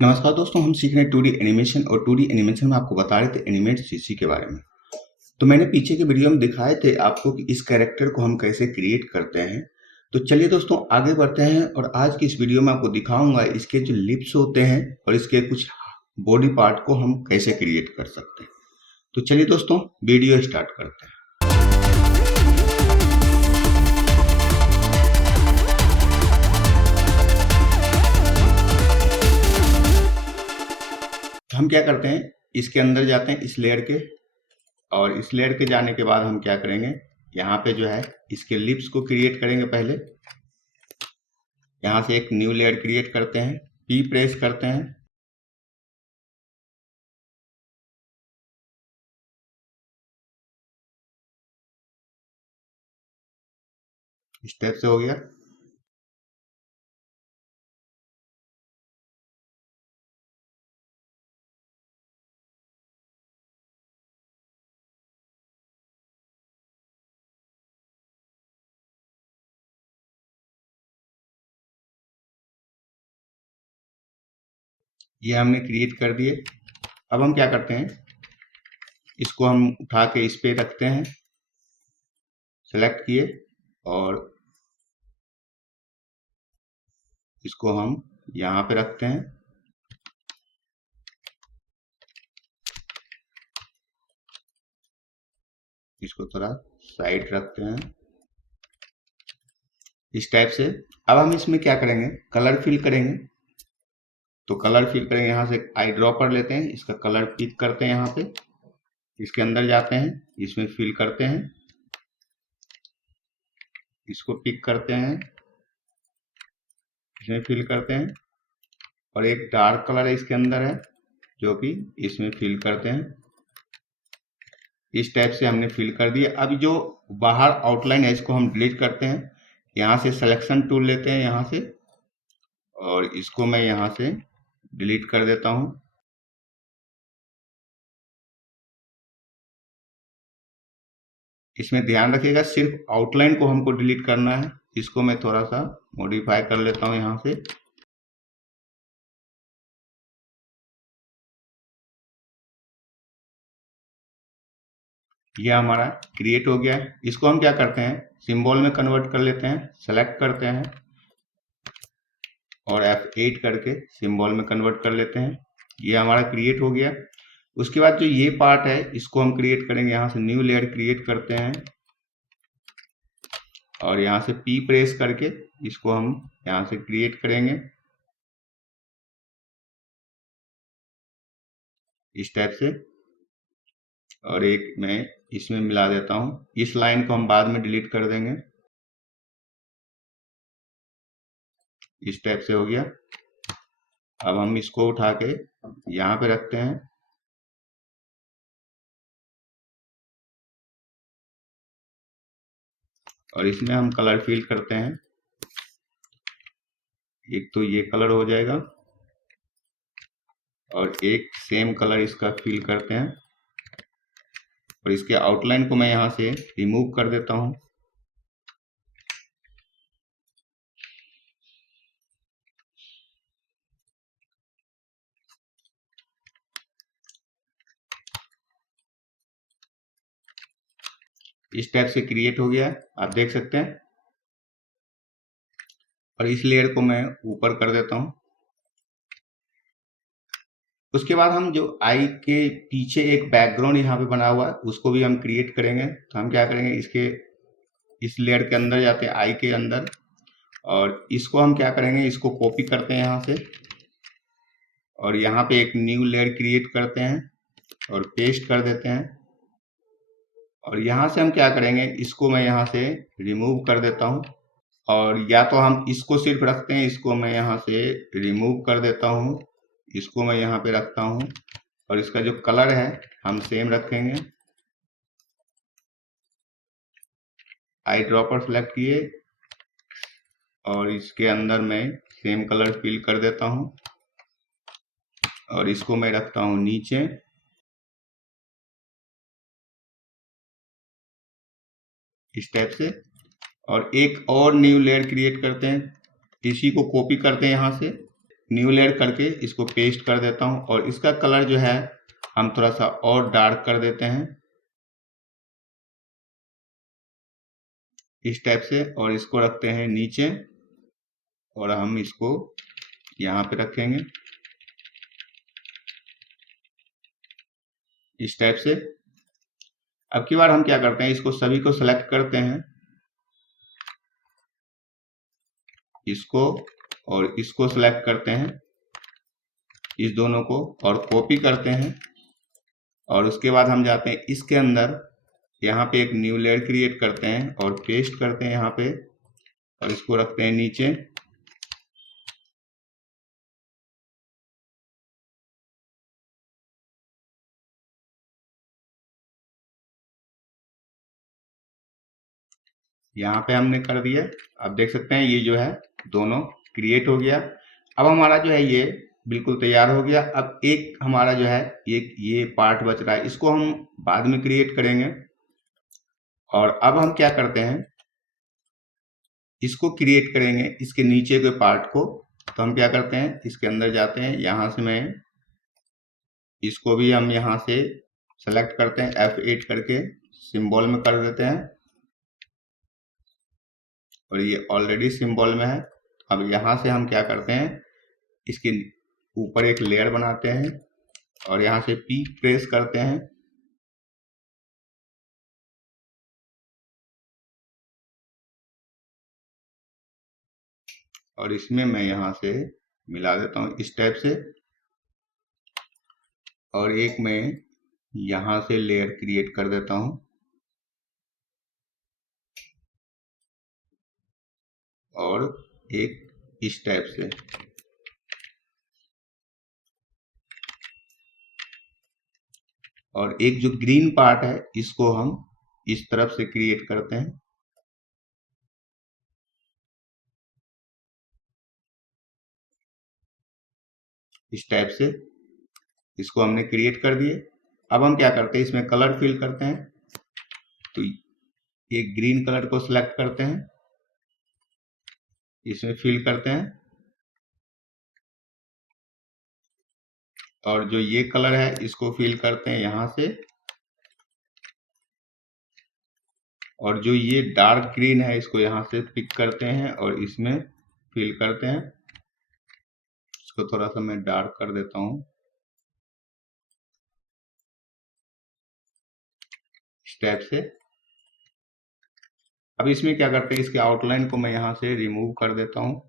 नमस्कार दोस्तों, हम सीख रहे हैं 2D एनिमेशन और 2D एनिमेशन में आपको बता रहे थे एनिमेट सीसी के बारे में। तो मैंने पीछे के वीडियो में दिखाए थे आपको कि इस कैरेक्टर को हम कैसे क्रिएट करते हैं। तो चलिए दोस्तों आगे बढ़ते हैं और आज की इस वीडियो में आपको दिखाऊंगा इसके जो लिप्स होते हैं और इसके कुछ बॉडी पार्ट को हम कैसे क्रिएट कर सकते हैं। तो चलिए दोस्तों वीडियो स्टार्ट करते हैं। हम क्या करते हैं, इसके अंदर जाते हैं इस लेयर के, और इस लेयर के जाने के बाद हम क्या करेंगे, यहाँ पे जो है इसके लिप्स को क्रिएट करेंगे। पहले यहाँ से एक न्यू लेयर क्रिएट करते हैं, पी प्रेस करते हैं, इस टाइप से हो गया। ये हमने क्रिएट कर दिए। अब हम क्या करते हैं, इसको हम उठा के इस पे रखते हैं, सेलेक्ट किए और इसको हम यहाँ पे रखते हैं। इसको थोड़ा साइड रखते हैं इस टाइप से। अब हम इसमें क्या करेंगे, कलर फिल करेंगे। तो कलर फिल करेंगे, यहाँ से आई ड्रॉपर लेते हैं, इसका कलर पिक करते हैं, यहाँ पे इसके अंदर जाते हैं, इसमें फिल करते हैं, इसको पिक करते हैं, इसमें फिल करते हैं और एक डार्क कलर है इसके अंदर है जो कि इसमें फिल करते हैं। इस टाइप से हमने फिल कर दिया। अब जो बाहर आउटलाइन है इसको हम डिलीट करते हैं। यहाँ से सिलेक्शन टूल लेते हैं यहाँ से, और इसको मैं यहाँ से डिलीट कर देता हूँ। इसमें ध्यान रखिएगा सिर्फ आउटलाइन को हमको डिलीट करना है। इसको मैं थोड़ा सा मॉडिफाई कर लेता हूँ यहाँ से। यह हमारा क्रिएट हो गया है। इसको हम क्या करते हैं, सिंबल में कन्वर्ट कर लेते हैं, सेलेक्ट करते हैं और F8 करके सिंबल में कन्वर्ट कर लेते हैं। ये हमारा क्रिएट हो गया। उसके बाद जो ये पार्ट है इसको हम क्रिएट करेंगे। यहाँ से न्यू लेयर क्रिएट करते हैं और यहाँ से P प्रेस करके इसको हम यहाँ से क्रिएट करेंगे इस टाइप से। और एक मैं इसमें मिला देता हूँ। इस लाइन को हम बाद में डिलीट कर देंगे। इस टाइप से हो गया। अब हम इसको उठा के यहाँ पे रखते हैं और इसमें हम कलर फिल करते हैं। एक तो ये कलर हो जाएगा और एक सेम कलर इसका फिल करते हैं और इसके आउटलाइन को मैं यहाँ से रिमूव कर देता हूँ। इस टाइप से क्रिएट हो गया है, आप देख सकते हैं। और इस लेयर को मैं ऊपर कर देता हूँ। उसके बाद हम जो आई के पीछे एक बैकग्राउंड यहाँ पे बना हुआ है उसको भी हम क्रिएट करेंगे। तो हम क्या करेंगे, इसके इस लेयर के अंदर जाते हैं, आई के अंदर, और इसको हम क्या करेंगे, इसको कॉपी करते हैं यहाँ से और यहाँ पे एक न्यू लेयर क्रिएट करते हैं और पेस्ट कर देते हैं। और यहाँ से हम क्या करेंगे, इसको मैं यहाँ से रिमूव कर देता हूँ। और या तो हम इसको सिर्फ रखते हैं, इसको मैं यहाँ से रिमूव कर देता हूँ, इसको मैं यहाँ पे रखता हूँ और इसका जो कलर है हम सेम रखेंगे। आई ड्रॉपर सेलेक्ट किए और इसके अंदर मैं सेम कलर फिल कर देता हूँ और इसको मैं रखता हूँ नीचे। इस टाइप से। और एक और न्यू लेयर क्रिएट करते हैं, इसी को कॉपी करते हैं यहाँ से न्यू लेयर करके इसको पेस्ट कर देता हूँ और इसका कलर जो है हम थोड़ा सा और डार्क कर देते हैं इस टाइप से, और इसको रखते हैं नीचे और हम इसको यहाँ पे रखेंगे इस टाइप से। अब की बार हम क्या करते हैं, इसको सभी को सेलेक्ट करते हैं, इसको और इसको सेलेक्ट करते हैं, इस दोनों को, और कॉपी करते हैं और उसके बाद हम जाते हैं इसके अंदर, यहाँ पे एक न्यू लेयर क्रिएट करते हैं और पेस्ट करते हैं यहाँ पे और इसको रखते हैं नीचे। यहाँ पे हमने कर दिया। अब देख सकते हैं ये जो है दोनों क्रिएट हो गया। अब हमारा जो है ये बिल्कुल तैयार हो गया। अब एक हमारा जो है एक ये पार्ट बच रहा है, इसको हम बाद में क्रिएट करेंगे। और अब हम क्या करते हैं, इसको क्रिएट करेंगे इसके नीचे के पार्ट को। तो हम क्या करते हैं, इसके अंदर जाते हैं, यहाँ से मैं इसको भी हम यहाँ से सेलेक्ट करते हैं, F8 करके सिंबल में कर देते हैं और ये ऑलरेडी सिंबल में है। अब यहाँ से हम क्या करते हैं, इसके ऊपर एक लेयर बनाते हैं और यहाँ से P प्रेस करते हैं और इसमें मैं यहाँ से मिला देता हूँ इस टाइप से, और एक मैं यहाँ से लेयर क्रिएट कर देता हूँ और एक इस टाइप से। और एक जो ग्रीन पार्ट है इसको हम इस तरफ से क्रिएट करते हैं इस टाइप से। इसको हमने क्रिएट कर दिए। अब हम क्या करते हैं, इसमें कलर फिल करते हैं। तो एक ग्रीन कलर को सिलेक्ट करते हैं, इसमें फिल करते हैं, और जो ये कलर है इसको फिल करते हैं यहाँ से, और जो ये डार्क ग्रीन है इसको यहाँ से पिक करते हैं और इसमें फिल करते हैं। इसको थोड़ा सा मैं डार्क कर देता हूँ इस टाइप से। अब इसमें क्या करते हैं, इसके आउटलाइन को मैं यहाँ से रिमूव कर देता हूँ।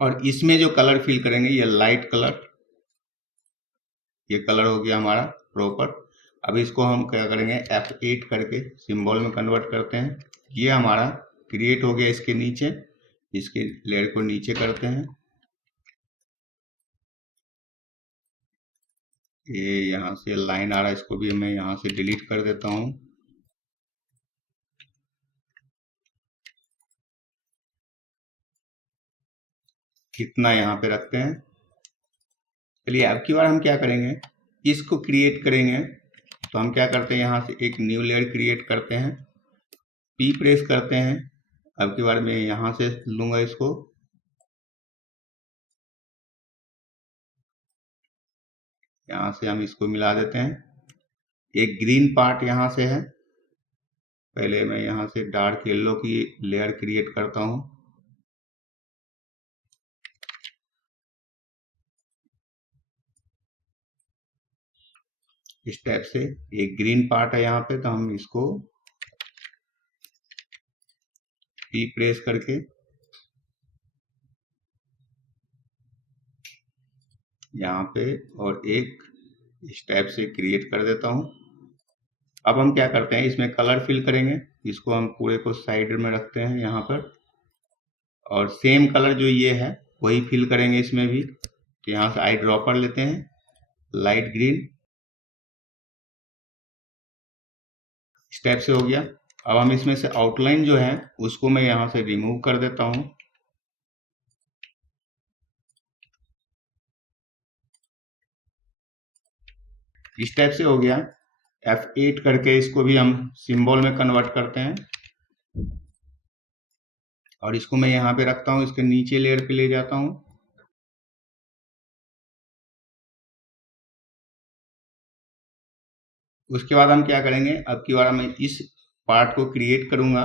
और इसमें जो कलर फिल करेंगे ये लाइट कलर, ये कलर हो गया हमारा प्रॉपर। अब इसको हम क्या करेंगे, F8 करके सिंबल में कन्वर्ट करते हैं। ये हमारा क्रिएट हो गया इसके नीचे। इसके लेयर को नीचे करते हैं, ये यहाँ से लाइन आ रहा है, इसको भी मैं यहाँ से डिलीट कर देता हूँ। कितना यहाँ पे रखते हैं। चलिए अब की बार हम क्या करेंगे, इसको क्रिएट करेंगे। तो हम क्या करते हैं, यहाँ से एक न्यू लेयर क्रिएट करते हैं, P प्रेस करते हैं। अब की बार मैं यहाँ से लूंगा इसको, यहाँ से हम इसको मिला देते हैं। एक ग्रीन पार्ट यहाँ से है, पहले मैं यहाँ से डार्क येलो की लेयर क्रिएट करता हूँ। इस टाइप से एक ग्रीन पार्ट है यहाँ पे, तो हम इसको P प्रेस करके यहाँ पे और एक इस टाइप से क्रिएट कर देता हूँ। अब हम क्या करते हैं, इसमें कलर फिल करेंगे। इसको हम पूरे को साइड में रखते हैं यहाँ पर, और सेम कलर जो ये है वही फिल करेंगे इसमें भी। तो यहाँ से आई ड्रॉपर लेते हैं, लाइट ग्रीन, इस टाइप से हो गया। अब हम इसमें से आउटलाइन जो है उसको मैं यहाँ से रिमूव कर देता हूँ। इस टाइप से हो गया। F8 करके इसको भी हम सिंबल में कन्वर्ट करते हैं। और इसको मैं यहाँ पे रखता हूँ, इसके नीचे लेयर पे ले जाता हूँ। उसके बाद हम क्या करेंगे, अब की बार मैं इस पार्ट को क्रिएट करूंगा।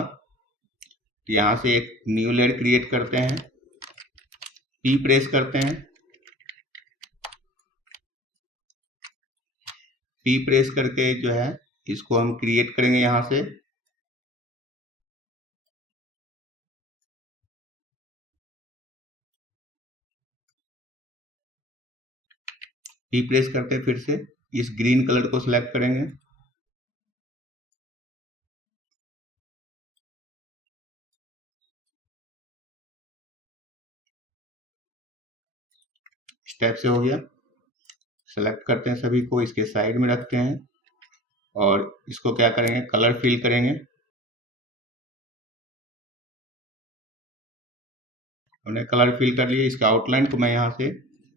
तो यहाँ से एक न्यू लेयर क्रिएट करते हैं, पी प्रेस करते हैं, पी प्रेस करके जो है इसको हम क्रिएट करेंगे यहाँ से। पी प्रेस करते हैं, फिर से इस ग्रीन कलर को सिलेक्ट करेंगे। स्टेप से हो गया। सेलेक्ट करते हैं, सभी को इसके साइड में रखते हैं और इसको क्या करेंगे, कलर फिल करेंगे। हमने कलर फिल कर लिया। इसका आउटलाइन को मैं यहाँ से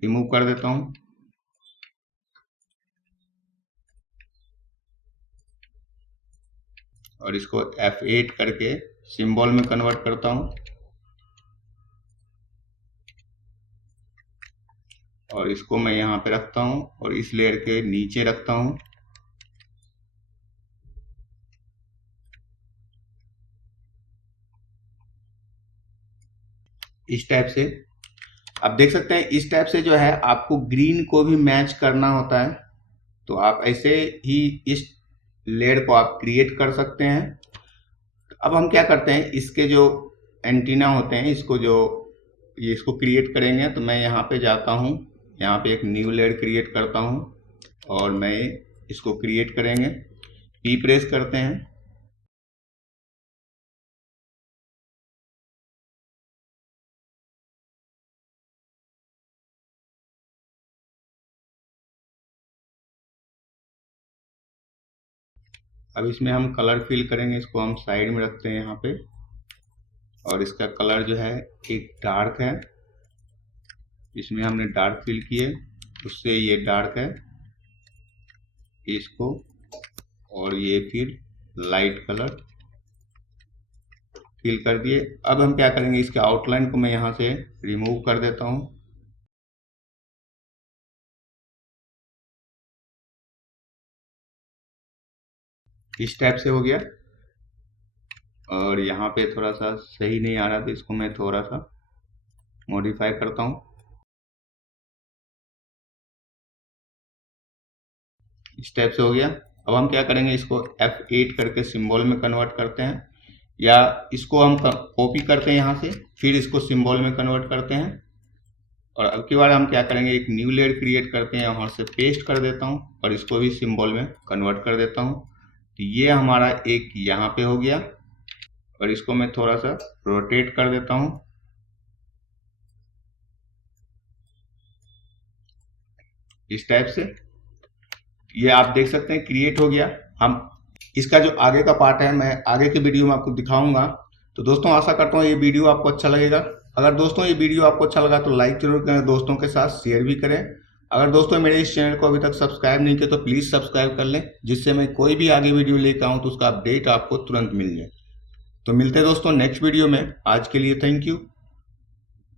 रिमूव कर देता हूँ। और इसको F8 करके सिंबल में कन्वर्ट करता हूँ और इसको मैं यहाँ पे रखता हूँ और इस लेयर के नीचे रखता हूँ। इस टाइप से आप देख सकते हैं। इस टाइप से जो है आपको ग्रीन को भी मैच करना होता है, तो आप ऐसे ही इस लेयर को आप क्रिएट कर सकते हैं। अब हम क्या करते हैं, इसके जो एंटीना होते हैं इसको क्रिएट करेंगे। तो मैं यहाँ पे जाता हूँ, यहाँ पे एक न्यू लेयर क्रिएट करता हूँ और मैं इसको क्रिएट करेंगे। पी प्रेस करते हैं, अब इसमें हम कलर फिल करेंगे। इसको हम साइड में रखते हैं यहाँ पे और इसका कलर जो है एक डार्क है। इसमें हमने डार्क फिल किए, उससे ये डार्क है इसको, और ये फिर लाइट कलर फिल कर दिए। अब हम क्या करेंगे, इसके आउटलाइन को मैं यहाँ से रिमूव कर देता हूँ। इस टाइप से हो गया। और यहाँ पे थोड़ा सा सही नहीं आ रहा था, इसको मैं थोड़ा सा मॉडिफाई करता हूँ। इस टाइप से हो गया। अब हम क्या करेंगे, इसको F8 करके सिंबल में कन्वर्ट करते हैं, या इसको हम कॉपी करते हैं यहाँ से, फिर इसको सिंबल में कन्वर्ट करते हैं। और अब की बार हम क्या करेंगे, एक न्यू लेयर क्रिएट करते हैं, वहाँ से पेस्ट कर देता हूँ और इसको भी सिंबल में कन्वर्ट कर देता हूँ। तो ये हमारा एक यहाँ पे हो गया और इसको मैं थोड़ा सा रोटेट कर देता हूँ। इस टाइप से ये आप देख सकते हैं क्रिएट हो गया। हम इसका जो आगे का पार्ट है मैं आगे के वीडियो में आपको दिखाऊंगा। तो दोस्तों आशा करता हूँ ये वीडियो आपको अच्छा लगेगा। अगर दोस्तों ये वीडियो आपको अच्छा लगा तो लाइक जरूर करें, दोस्तों के साथ शेयर भी करें। अगर दोस्तों मेरे इस चैनल को अभी तक सब्सक्राइब नहीं किया तो प्लीज़ सब्सक्राइब कर लें, जिससे मैं कोई भी आगे वीडियो लेकर आऊँ तो उसका अपडेट आपको तुरंत मिल जाए। तो मिलते हैं दोस्तों नेक्स्ट वीडियो में। आज के लिए थैंक यू।